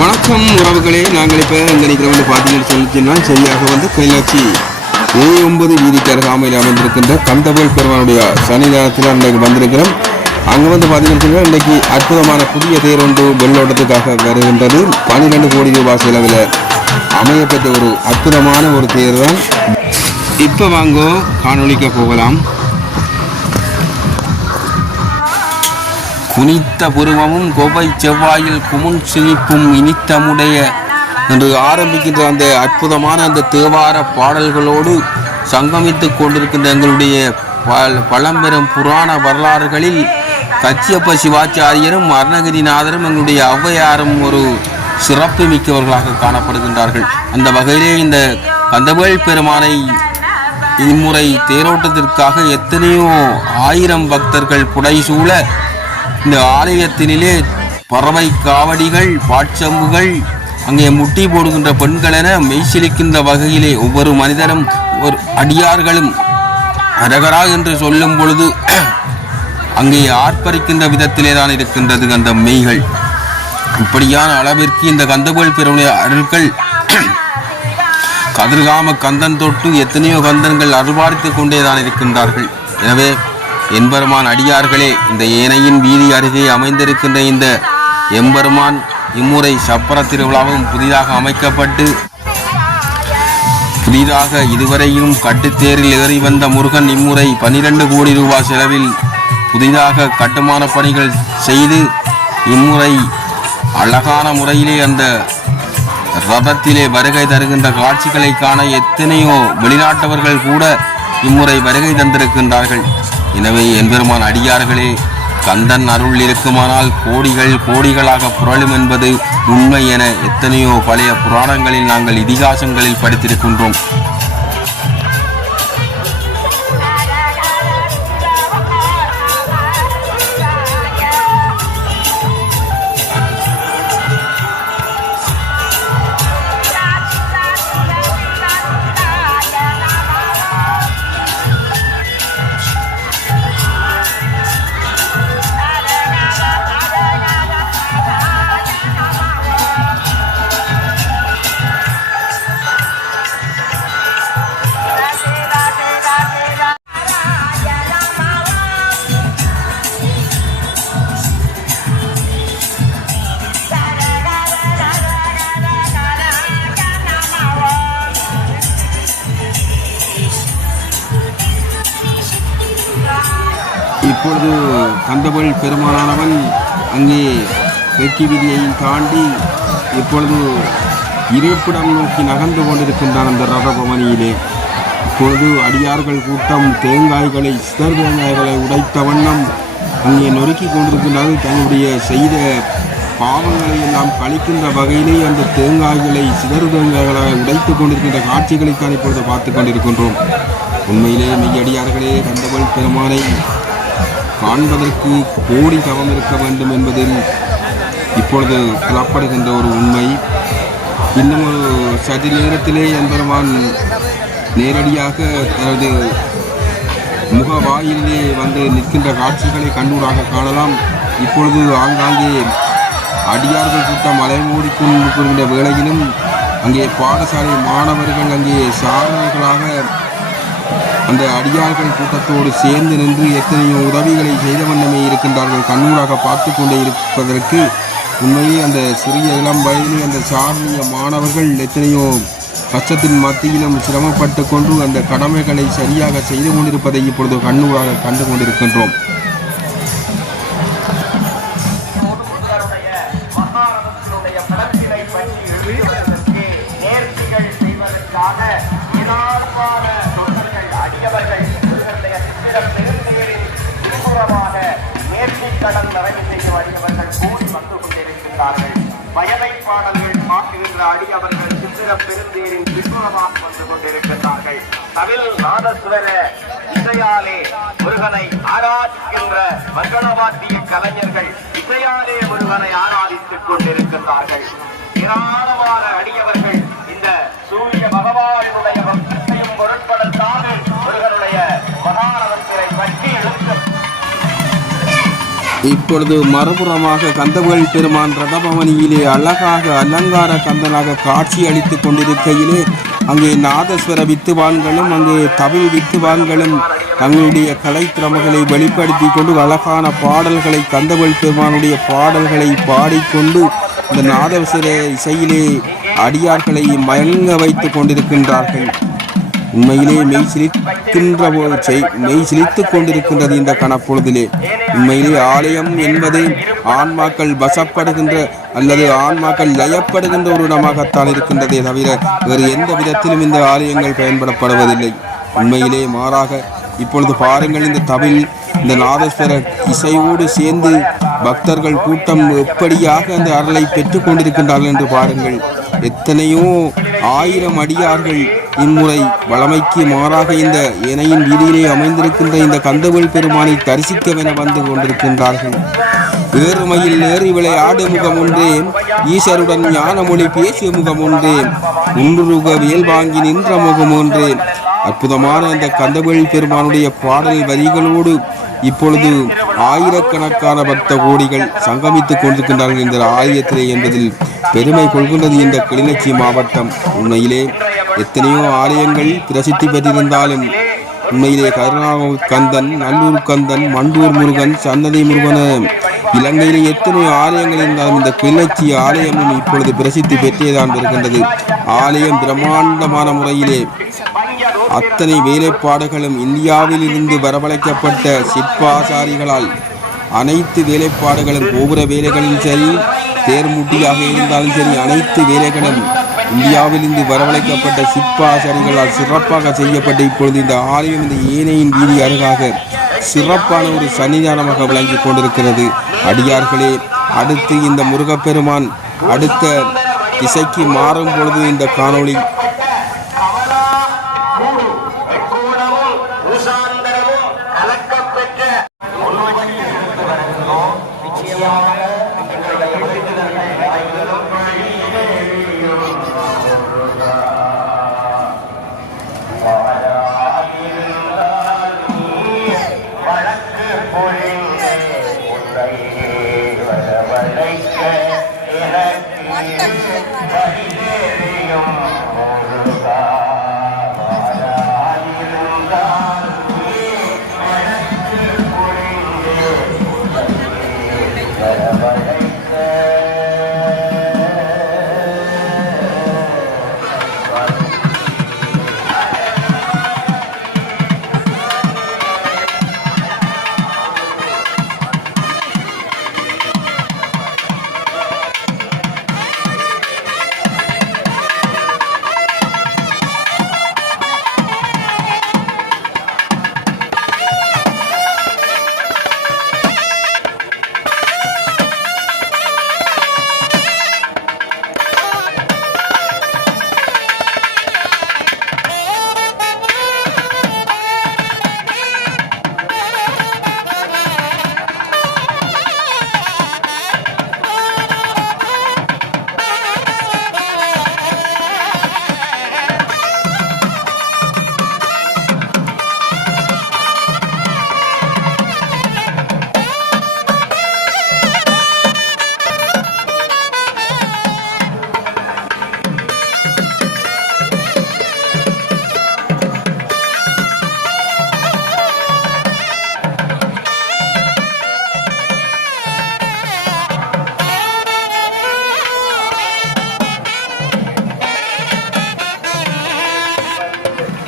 வணக்கம் உறவுகளே, நாங்கள் இப்போ எங்கே நிற்கிறோம் வந்து பார்த்தீங்கன்னு சொல்லிச்சுன்னா சரியாக வந்து கிளிநொச்சி A9 வீதிக்கு அருகாமையில் அமைந்திருக்கின்ற கந்தவேல் பெருமானுடைய சன்னிதானத்தில் அன்றைக்கு வந்திருக்கிறோம். அங்கே வந்து பார்த்தீங்கன்னு சொன்னால் இன்றைக்கு அற்புதமான புதிய தேர் ஒன்று வெள்ளோட்டத்துக்காக வருகின்றது. 12 கோடி ரூபாய் செலவில் அமையப்பட்ட ஒரு அற்புதமான ஒரு தேர் தான். இப்போ வாங்கோ காணொளிக்க போகலாம். குனித்த புருவமும் கொவை செவ்வாயில் குமுன் சிரிப்பும் இனித்தமுடைய என்று ஆரம்பிக்கின்ற அந்த அற்புதமான அந்த தேவார பாடல்களோடு சங்கமித்துக் கொண்டிருக்கின்ற எங்களுடைய பழம்பெரும் புராண வரலாறுகளில் கச்சியப்ப சிவாச்சாரியரும் அருணகிரிநாதரும் எங்களுடைய ஔவையாரும் ஒரு சிறப்பு மிக்கவர்களாக காணப்படுகின்றார்கள். அந்த வகையிலே இந்த கந்தவேல் பெருமானை இம்முறை தேரோட்டத்திற்காக எத்தனையோ ஆயிரம் பக்தர்கள் புடைசூழ இந்த ஆலயத்தினிலே பறவை காவடிகள், பாட்சம்புகள், அங்கே முட்டி போடுகின்ற பெண்கள் என மெய்சிலிக்கின்ற வகையிலே ஒவ்வொரு மனிதரும் ஒரு அடியார்களும் அரகரா என்று சொல்லும் பொழுது அங்கே ஆர்ப்பரிக்கின்ற விதத்திலே தான் இருக்கின்றது அந்த மெய்கள். இப்படியான அளவிற்கு இந்த கந்தவேல் பெருமானுடைய அருள்கள் கதிர்காம கந்தன் தொட்டு எத்தனையோ கந்தன்கள் அருள்பாலித்துக் கொண்டேதான் இருக்கின்றார்கள். எனவே எம்பெருமான் அடியார்களே, இந்த ஏனையின் வீதி அருகே அமைந்திருக்கின்ற இந்த எம்பெருமான் இம்முறை சப்பர திருவிழாவும் புதிதாக அமைக்கப்பட்டு புதிதாக இதுவரையும் கட்டுத்தேரில் ஏறி வந்த முருகன் இம்முறை 12 கோடி ரூபாய் செலவில் புதிதாக கட்டுமான பணிகள் செய்து இம்முறை அழகான முறையிலே அந்த ரதத்திலே வருகை தருகின்ற காட்சிகளை காண எத்தனையோ வெளிநாட்டவர்கள் கூட இம்முறை வருகை தந்திருக்கின்றார்கள். எனவே எம்பெருமான் அடியார்களே, கந்தன் அருள் இருக்குமானால் கோடிகள் கோடிகளாக புரளும் என்பது உண்மை என எத்தனையோ பழைய புராணங்களில் நாங்கள் இதிகாசங்களில் படித்திருக்கின்றோம். இப்பொழுது கந்தவேல் பெருமானானவன் அங்கே வெற்றி விதியையும் தாண்டி இப்பொழுது இருப்பிடம் நோக்கி நகர்ந்து கொண்டிருக்கின்றான் அந்த ரதபவனியிலே. இப்பொழுது அடியார்கள் கூட்டம் தேங்காய்களை சிதறு தேங்காய்களை உடைத்த வண்ணம் அங்கே நொறுக்கி கொண்டிருக்கின்றார்கள். தன்னுடைய செய்த பாவங்களை எல்லாம் கழிக்கின்ற வகையிலே அந்த தேங்காய்களை சிதறு தேங்காய்களாக உடைத்து கொண்டிருக்கின்ற காட்சிகளைத்தான் இப்பொழுது பார்த்து கொண்டிருக்கின்றோம். உண்மையிலே மெய்யடியார்களே, கந்தவேல் பெருமானை காண்பதற்கு கோடி தவம் இருக்க வேண்டும் என்பதில் இப்பொழுது புலப்படுகின்ற ஒரு உண்மை. இன்னும் ஒரு சதி நேரத்திலே எம்பெருமான் நேரடியாக தனது முகவாயிலே வந்து நிற்கின்ற காட்சிகளை கண்ணூராக காணலாம். இப்பொழுது ஆங்காங்கே அடியார்கள் கூட்டம் அலைமூடி கொண்டிருக்கின்ற வேளையிலும் அங்கே பாடசாலை மாணவர்கள் அங்கே சாரணர்களாக அந்த அடியார்கள் கூட்டத்தோடு சேர்ந்து நின்று எத்தனையோ உதவிகளை செய்த வண்ணமே இருக்கின்றார்கள். கண்ணூராக பார்த்து கொண்டே இருப்பதற்கு உண்மையே அந்த சிறிய இளம் வயதிலே அந்த சாரணிய மாணவர்கள் எத்தனையோ கஷ்டத்தின் மத்தியிலும் சிரமப்பட்டு கொண்டு அந்த கடமைகளை சரியாக செய்து கொண்டிருப்பதை இப்பொழுது கண்ணூராக கண்டு கொண்டிருக்கின்றோம். கடன் நிறைவு செய்ய வழியவர்கள் கூடி வந்து கொண்டிருக்கின்றார்கள். வயதை பாடல்கள் மாற்றுகின்ற அடியவர்கள் சித்திர பெருந்தேரின் விசுவமாக வந்து கொண்டிருக்கின்றார்கள். தமிழ் நாதஸ்வர இசையாலே முருகனை ஆராதிக்கின்ற மங்களவாத்திய கலைஞர்கள் இசையாலே முருகனை ஆராதித்துக் கொண்டிருக்கின்றார்கள். ஏராளமான அடியவர்கள் இந்த சூரிய பகவானுடைய பக்தியையும் பொருட்படுத்தாது முருகனுடைய மகாநவத்தினை பற்றி எழுத்து இப்பொழுது மறுபுறமாக கந்தவேல் பெருமான் ரதபவனியிலே அழகாக அலங்கார கந்தனாக காட்சி அளித்துக் கொண்டிருக்கையிலே அங்கே நாதஸ்வர வித்துவான்களும் அங்கே தமிழ் வித்துவான்களும் தங்களுடைய கலைத்திறமைகளை வெளிப்படுத்தி கொண்டு அழகான பாடல்களை கந்தவேல் பெருமானுடைய பாடல்களை பாடிக்கொண்டு இந்த நாதஸ்வர இசையிலே அடியார்களை மயங்க வைத்துக் கொண்டிருக்கின்றார்கள். உண்மையிலே மெய் சிலித்துக் கொண்டிருக்கின்றது இந்த கணப்பொழுதிலே. உண்மையிலே ஆலயம் என்பது ஆன்மாக்கள் வசப்படுகின்ற அல்லது ஆன்மாக்கள் லயப்படுகின்ற ஒரு இடமாகத்தான் இருக்கின்றதே தவிர வேறு எந்த விதத்திலும் இந்த ஆலயங்கள் பயன்படப்படுவதில்லை. உண்மையிலே மாறாக இப்பொழுது பாருங்கள், இந்த தமிழ் இந்த நாதஸ்வர இசையோடு சேர்ந்து பக்தர்கள் கூட்டம் எப்படியாக அந்த அருளை பெற்றுக் கொண்டிருக்கின்றார்கள் என்று பாருங்கள். எத்தனையோ ஆயிரம் அடியார்கள் இம்முறை வளமைக்கு மாறாக இந்த இணையின் வீதியிலே அமைந்திருக்கின்ற இந்த கந்தவேல் பெருமானை தரிசிக்கவென வந்து கொண்டிருக்கின்றார்கள். ஏறுமையில் ஏறி விளையாடு முகம் ஒன்றே, ஈசருடன் ஞான மொழி பேசிய முகம் ஒன்றே, ஒன்றுருக வியல் வாங்கி நின்ற முகம் ஒன்றே. அற்புதமான அந்த கந்தவேல் பெருமானுடைய பாடல் வரிகளோடு இப்பொழுது ஆயிரக்கணக்கான பக்த கோடிகள் சங்கமித்துக் கொண்டிருக்கின்றார்கள் இந்த ஆலயத்திலே என்பதில் பெருமை கொள்கின்றது இந்த கிளிநொச்சி மாவட்டம். உண்மையிலே எத்தனையோ ஆலயங்கள் பிரசித்தி பெற்றிருந்தாலும் உண்மையிலே கருணாகூர் கந்தன், நல்லூர் கந்தன், மண்டூர் முருகன், சன்னதி முருகன், இலங்கையிலே எத்தனையோ ஆலயங்கள் இருந்தாலும் இந்த கிளிநொச்சி ஆலயமும் இப்பொழுது பிரசித்தி பெற்றேதான் இருக்கின்றது. ஆலயம் பிரம்மாண்டமான முறையிலே அத்தனை வேலைப்பாடுகளும் இந்தியாவில் இருந்து வரவழைக்கப்பட்ட சிற்பாசாரிகளால் அனைத்து வேலைப்பாடுகளும் கோபுர வேலைகளும் சரி, தேர்முட்டியாக இருந்தாலும் சரி, அனைத்து வேலைகளும் இந்தியாவிலிருந்து வரவழைக்கப்பட்ட சிற்பாசாரிகளால் சிறப்பாக செய்யப்பட்டு இப்பொழுது இந்த ஆலயம் இந்த ஏனையின் வீதி அருகாக சிறப்பான ஒரு சன்னிதானமாக விளங்கி கொண்டிருக்கிறது. அடியார்களே, அடுத்து இந்த முருகப்பெருமான் அடுத்த திசைக்கு மாறும் பொழுது இந்த காணொளி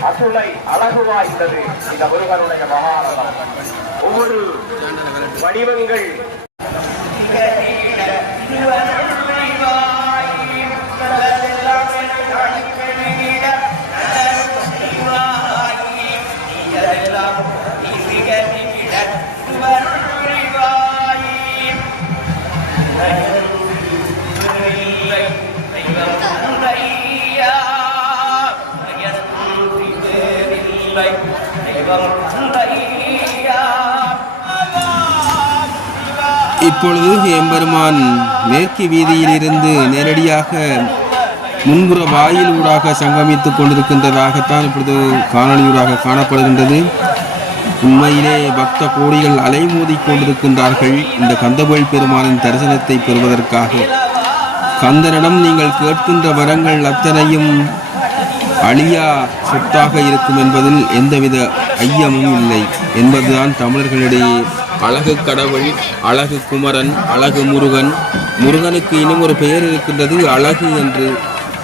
அசுளை அழகு வாய்ந்தது இந்த முருகனுடைய மகாரதம். ஒவ்வொரு வடிவங்கள் இப்பொழுது எம்பெருமான் மேற்கு வீதியிலிருந்து நேரடியாக முன்புற வாயிலூடாக சங்கமித்துக் கொண்டிருக்கின்றதாகத்தான் இப்பொழுது காணொலியூடாக காணப்படுகின்றது. உண்மையிலே பக்த கோடிகள் அலைமோதி கொண்டிருக்கின்றார்கள் இந்த கந்தவேல் பெருமானின் தரிசனத்தை பெறுவதற்காக. கந்தனிடம் நீங்கள் கேட்கின்ற வரங்கள் அத்தனையும் அழியா சொத்தாக இருக்கும் என்பதில் எந்தவித ஐயமும் இல்லை என்பதுதான் தமிழர்களிடையே அழகு கடவுள், அழகு குமரன், அழகு முருகன். முருகனுக்கு இன்னும் ஒரு பெயர் இருக்கின்றது, அழகு என்று.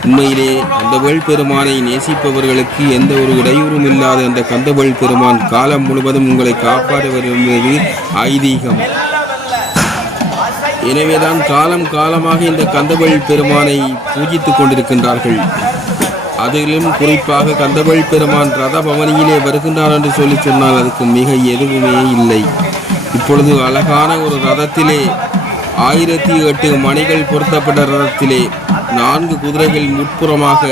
உண்மையிலே கந்தவேல் பெருமானை நேசிப்பவர்களுக்கு எந்த ஒரு இடையூறும் இல்லாத அந்த கந்தவேல் பெருமான் காலம் முழுவதும் உங்களை காப்பாற்ற வருவது ஐதீகம். எனவேதான் காலம் காலமாக இந்த கந்தவேல் பெருமானை பூஜித்துக் கொண்டிருக்கின்றார்கள். அதிலும் குறிப்பாக கந்தவேல் பெருமான் ரத பவனியிலே வருகின்றார் என்று சொன்னால் அதுக்கு மிக எதுவுமே இல்லை. இப்பொழுது அழகான ஒரு ரதத்திலே 1008 மணிகள் பொருத்தப்பட்ட ரதத்திலே 4 குதிரைகள் முற்புறமாக.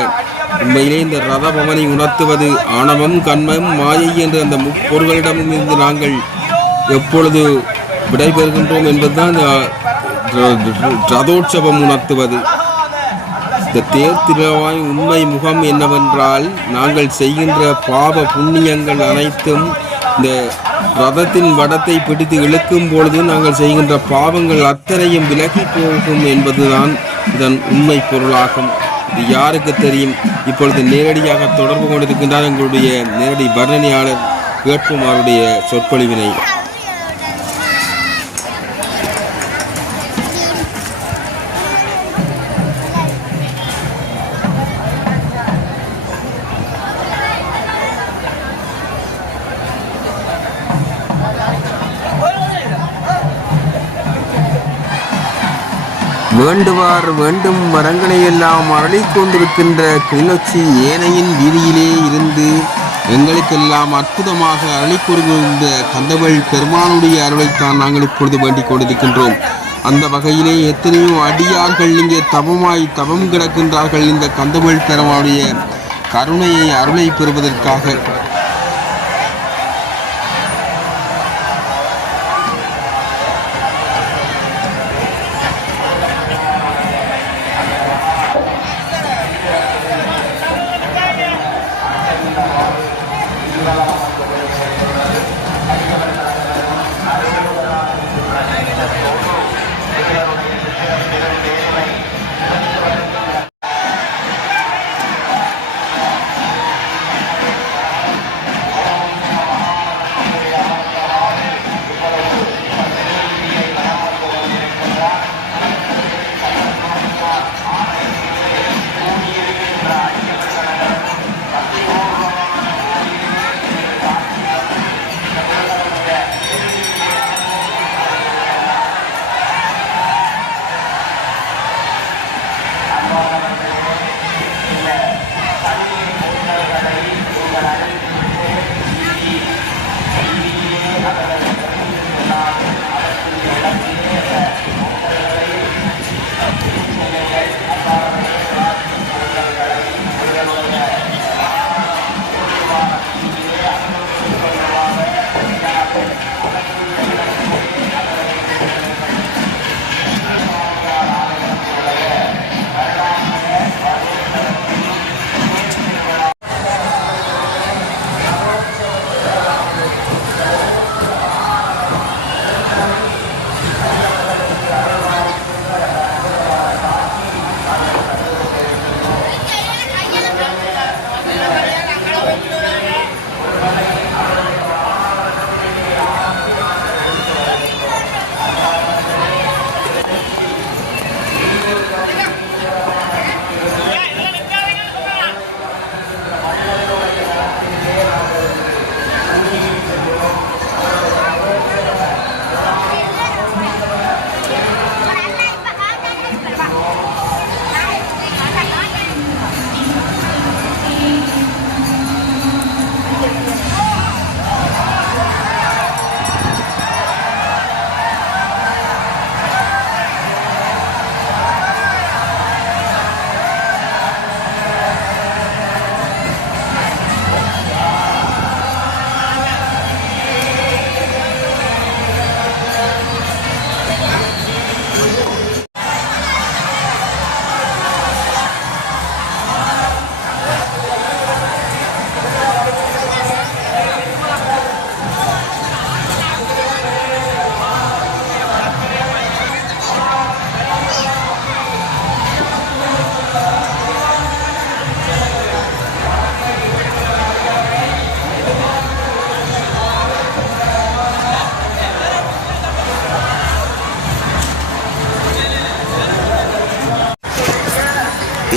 உண்மையிலே இந்த ரத பவனை உணர்த்துவது ஆணவம், கண்மம், மாயை என்ற அந்த முப்பொருள்களிடமிருந்து நாங்கள் எப்பொழுது விடைபெறுகின்றோம் என்பதுதான் ரதோற்சவம் உணர்த்துவது. இந்த தேர் திருவாய் உண்மை முகம் என்னவென்றால், நாங்கள் செய்கின்ற பாவ புண்ணியங்கள் அனைத்தும் இந்த ரதத்தின் வடத்தை பிடித்து இழுக்கும் பொழுது நாங்கள் செய்கின்ற பாவங்கள் அத்தனையும் விலகி போகும் என்பதுதான் இதன் உண்மை பொருளாகும். இது யாருக்கு தெரியும்? இப்பொழுது நேரடியாக தொடர்பு கொண்டிருக்கின்றார் எங்களுடைய நேரடி வர்ணனையாளர். கேட்போம் அவருடைய சொற்பொழிவினை. வேண்டுவார் வேண்டும் வரங்களை எல்லாம் அருளிக் கொண்டிருக்கின்ற கிளிநொச்சி ஏனையின் வீதியிலே இருந்து எங்களுக்கெல்லாம் அற்புதமாக அருளிக் கூறுகின்ற கந்தவேல் பெருமானுடைய அருளைத்தான் நாங்கள் இப்பொழுது வேண்டிக் கொண்டிருக்கின்றோம். அந்த வகையிலே எத்தனையோ அடியார்கள் இங்கே தவம் கிடக்கின்றார்கள் இந்த கந்தவேல் பெருமானுடைய கருணையை அருளை பெறுவதற்காக.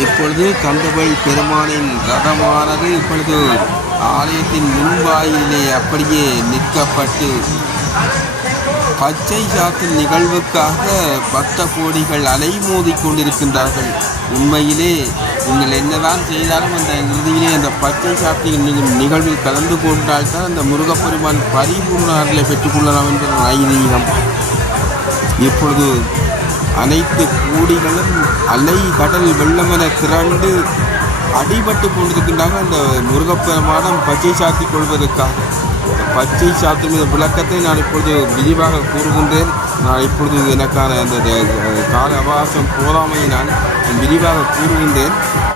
இப்பொழுது கந்தவள் பெருமானின் ரதமானது இப்பொழுது ஆலயத்தின் முன்வாயிலே அப்படியே நிற்கப்பட்டு பச்சை சாத்தும் நிகழ்வுக்காக பக்த கோடிகள் அலைமோதி கொண்டிருக்கின்றார்கள். உண்மையிலே நீங்கள் என்னதான் செய்தாலும் அந்த இறுதியிலே அந்த பச்சை சாத்தின் நிகழ்வில் கலந்து கொண்டால்தான் அந்த முருகப்பெருமான் பரிபூர்ண அருளை பெற்றுக்கொள்ளலாம் என்ற ஐதீகம். இப்பொழுது அனைத்து கோடிகளும் அலை கடல் வெள்ளமென திரண்டு அடிபட்டு கொண்டிருக்கின்றார்கள் அந்த முருகப்பெருமானம் பச்சை சாத்தி கொள்வதற்காக. பச்சை சாத்தும் இந்த விளக்கத்தை நான் இப்பொழுது விரிவாக கூறுகின்றேன். நான் இப்பொழுது எனக்கான அந்த கால அவகாசம் போதாமையினால் விரிவாக கூறுகின்றேன்.